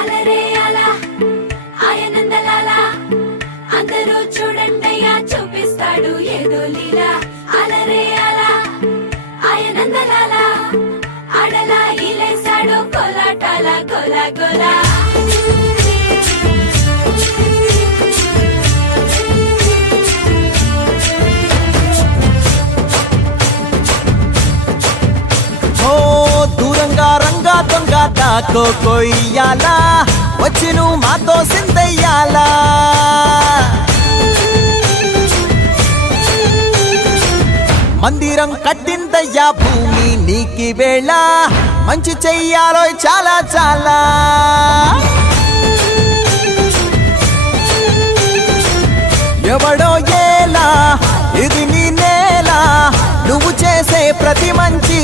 అలరే అలా ఆయనందలాల అందరూ చూడండయ్యా చూపిస్తాడు ఏదో లీలా అలరే అలా ఆయనందలాల ఆడలా ఇలేసాడు కోలాటాల గోలా గోలా దూరంగా రంగా దొంగ దాకో కొయ్యాలా వచ్చి నువ్వు మాతో సిందయ్యాలా మందిరం కట్టిందయ్యా భూమి నీకి వేళ మంచి చెయ్యాలో చాలా చాలా ఎవడో ఏలా ఇది నీ నేల నువ్వు చేసే ప్రతి మంచి